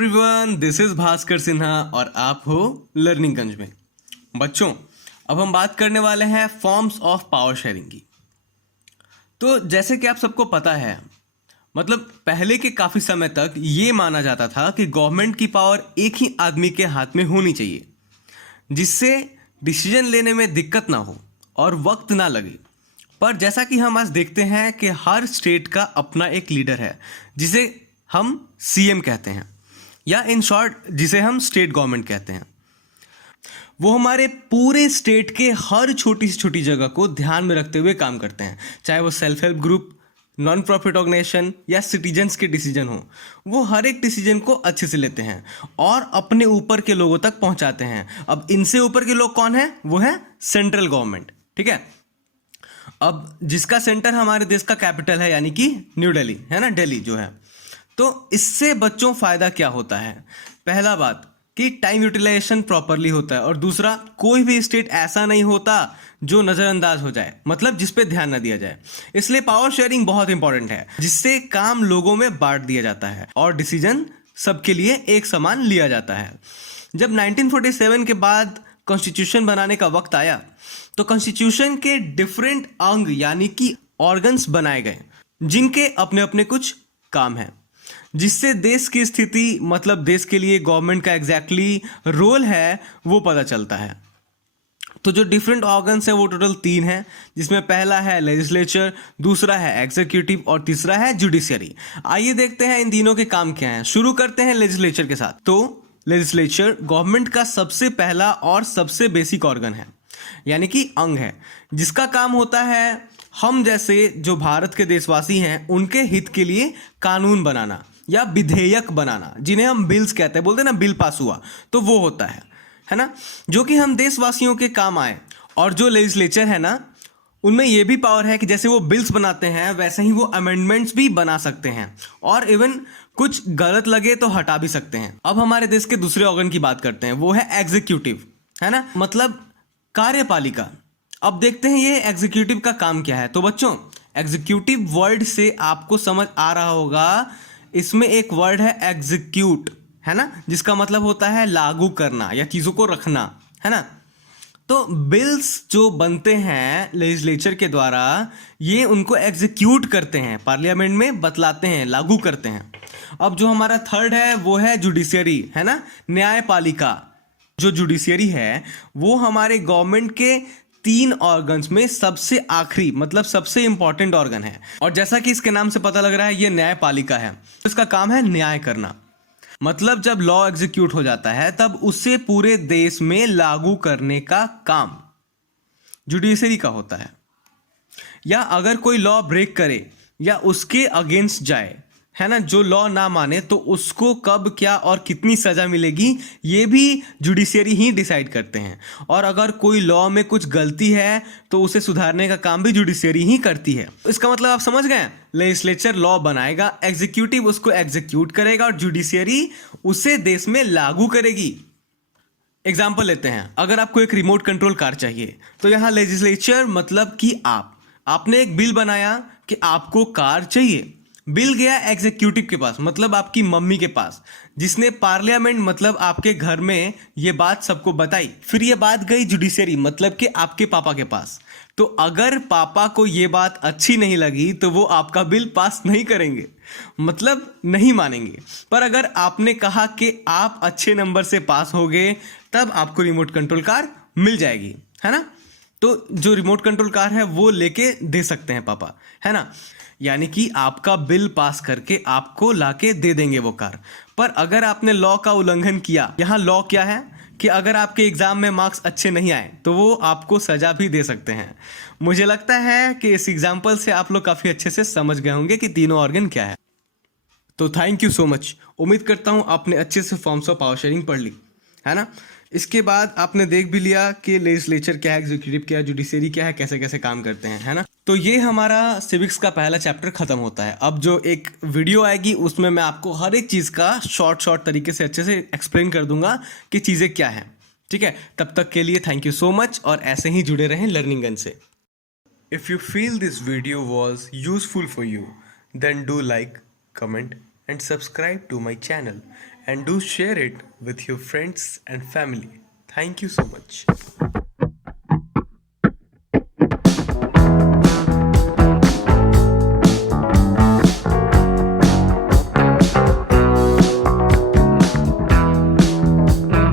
Everyone, this is Bhaskar Sinha और आप हो लर्निंग गंज में। बच्चों, अब हम बात करने वाले हैं फॉर्म्स ऑफ पावर शेयरिंग की। तो जैसे कि आप सबको पता है, मतलब पहले के काफ़ी समय तक ये माना जाता था कि गवर्नमेंट की पावर एक ही आदमी के हाथ में होनी चाहिए, जिससे डिसीजन लेने में दिक्कत ना हो और वक्त ना लगे। पर जैसा कि हम आज देखते हैं कि हर स्टेट का अपना एक लीडर है, जिसे हम सीएम कहते हैं, या इन शॉर्ट जिसे हम स्टेट गवर्नमेंट कहते हैं। वो हमारे पूरे स्टेट के हर छोटी से छोटी जगह को ध्यान में रखते हुए काम करते हैं, चाहे वो self help group, non profit organisation या सिटीजन्स के डिसीजन हो। वो हर एक डिसीजन को अच्छे से लेते हैं और अपने ऊपर के लोगों तक पहुंचाते हैं। अब इनसे ऊपर के लोग कौन है? वो है सेंट्रल गवर्नमेंट। ठीक है, अब जिसका सेंटर हमारे देश का कैपिटल है, यानी कि न्यू दिल्ली है ना, दिल्ली जो है। तो इससे बच्चों फायदा क्या होता है? पहला बात कि टाइम यूटिलाइजेशन प्रॉपरली होता है, और दूसरा, कोई भी स्टेट ऐसा नहीं होता जो नज़रअंदाज हो जाए, मतलब जिस पे ध्यान न दिया जाए। इसलिए पावर शेयरिंग बहुत इंपॉर्टेंट है, जिससे काम लोगों में बांट दिया जाता है और डिसीजन सबके लिए एक समान लिया जाता है। जब 1947 के बाद कॉन्स्टिट्यूशन बनाने का वक्त आया, तो कॉन्स्टिट्यूशन के डिफरेंट अंग यानी कि ऑर्गन्स बनाए गए, जिनके अपने अपने कुछ काम हैं, जिससे देश की स्थिति, मतलब देश के लिए गवर्नमेंट का एग्जैक्टली रोल है, वो पता चलता है। तो जो डिफरेंट ऑर्गन्स है वो टोटल 3 हैं, जिसमें पहला है लेजिस्लेचर, दूसरा है एग्जीक्यूटिव और तीसरा है जुडिशियरी। आइए देखते हैं इन तीनों के काम क्या हैं। शुरू करते हैं लेजिस्लेचर के साथ। तो लेजिस्लेचर गवर्नमेंट का सबसे पहला और सबसे बेसिक ऑर्गन है, यानी कि अंग है, जिसका काम होता है हम जैसे जो भारत के देशवासी हैं उनके हित के लिए कानून बनाना या विधेयक बनाना, जिन्हें हम बिल्स कहते हैं, बोलते हैं ना बिल पास हुआ, तो वो होता है ना, जो कि हम देशवासियों के काम आए। और जो लेजिस्लेचर है ना, उनमें ये भी पावर है कि जैसे वो बिल्स बनाते हैं वैसे ही वो अमेंडमेंट्स भी बना सकते हैं, और इवन कुछ गलत लगे तो हटा भी सकते हैं। अब हमारे देश के दूसरे ऑर्गन की बात करते हैं, वो है एग्जीक्यूटिव, है ना, मतलब कार्यपालिका। अब देखते हैं ये एग्जीक्यूटिव का काम क्या है। तो बच्चों, एग्जीक्यूटिव वर्ड से आपको समझ आ रहा होगा, इसमें एक वर्ड है एग्जीक्यूट, है ना, जिसका मतलब होता है लागू करना या चीज़ों को रखना, है ना। तो बिल्स जो बनते हैं लेजिस्लेचर के द्वारा, ये उनको एग्जीक्यूट करते हैं, पार्लियामेंट में बतलाते हैं, लागू करते हैं। अब जो हमारा थर्ड है वो है जुडिशियरी, है ना, न्यायपालिका। जो जुडिशियरी है वो हमारे गवर्नमेंट के 3 ऑर्गन्स में सबसे आखिरी, मतलब सबसे इंपॉर्टेंट ऑर्गन है। और जैसा कि इसके नाम से पता लग रहा है, ये न्यायपालिका है। इसका काम है न्याय करना, मतलब जब लॉ एग्जीक्यूट हो जाता है तब उसे पूरे देश में लागू करने का काम जुडिशरी का होता है। या अगर कोई लॉ ब्रेक करे या उसके अगेंस्ट जाए, है ना, जो लॉ ना माने, तो उसको कब, क्या और कितनी सजा मिलेगी, ये भी जुडिशियरी ही डिसाइड करते हैं। और अगर कोई लॉ में कुछ गलती है तो उसे सुधारने का काम भी जुडिशियरी ही करती है। इसका मतलब आप समझ गए, लेजिस्लेचर लॉ बनाएगा, एग्जीक्यूटिव उसको एग्जीक्यूट करेगा और जुडिशियरी उसे देश में लागू करेगी। एग्जाम्पल लेते हैं, अगर आपको एक रिमोट कंट्रोल कार चाहिए, तो यहाँ लेजिस्लेचर मतलब कि आपने एक बिल बनाया कि आपको कार चाहिए। बिल गया एग्जीक्यूटिव के पास, मतलब आपकी मम्मी के पास, जिसने पार्लियामेंट, मतलब आपके घर में ये बात सबको बताई। फिर ये बात गई जुडिशियरी, मतलब कि आपके पापा के पास। तो अगर पापा को ये बात अच्छी नहीं लगी तो वो आपका बिल पास नहीं करेंगे, मतलब नहीं मानेंगे। पर अगर आपने कहा कि आप अच्छे नंबर से पास हो गए, तब आपको रिमोट कंट्रोल कार मिल जाएगी, है ना। तो जो रिमोट कंट्रोल कार है वो लेके दे सकते हैं पापा, है ना, यानी कि आपका बिल पास करके आपको लाके दे देंगे वो कार। पर अगर आपने लॉ का उल्लंघन किया, यहाँ लॉ क्या है कि अगर आपके एग्जाम में मार्क्स अच्छे नहीं आए तो वो आपको सजा भी दे सकते हैं। मुझे लगता है कि इस एग्जाम्पल से आप लोग काफ़ी अच्छे से समझ गए होंगे कि तीनों ऑर्गन क्या है। तो थैंक यू सो मच। उम्मीद करता हूँ आपने अच्छे से फॉर्म्स ऑफ पावर शेयरिंग पढ़ ली, है ना। इसके बाद आपने देख भी लिया कि लेजिस्लेचर क्या है, एग्जीक्यूटिव क्या है, जुडिशरी क्या है, कैसे कैसे काम करते हैं, है ना। तो ये हमारा सिविक्स का पहला चैप्टर खत्म होता है। अब जो एक वीडियो आएगी उसमें मैं आपको हर एक चीज़ का शॉर्ट तरीके से अच्छे से एक्सप्लेन कर दूंगा कि चीज़ें क्या हैं। ठीक है, तब तक के लिए थैंक यू सो मच, और ऐसे ही जुड़े रहें लर्निंग गन से। If you feel this video was useful for you, then do like, comment and subscribe to my channel. and do share it with your friends and family. Thank you so much.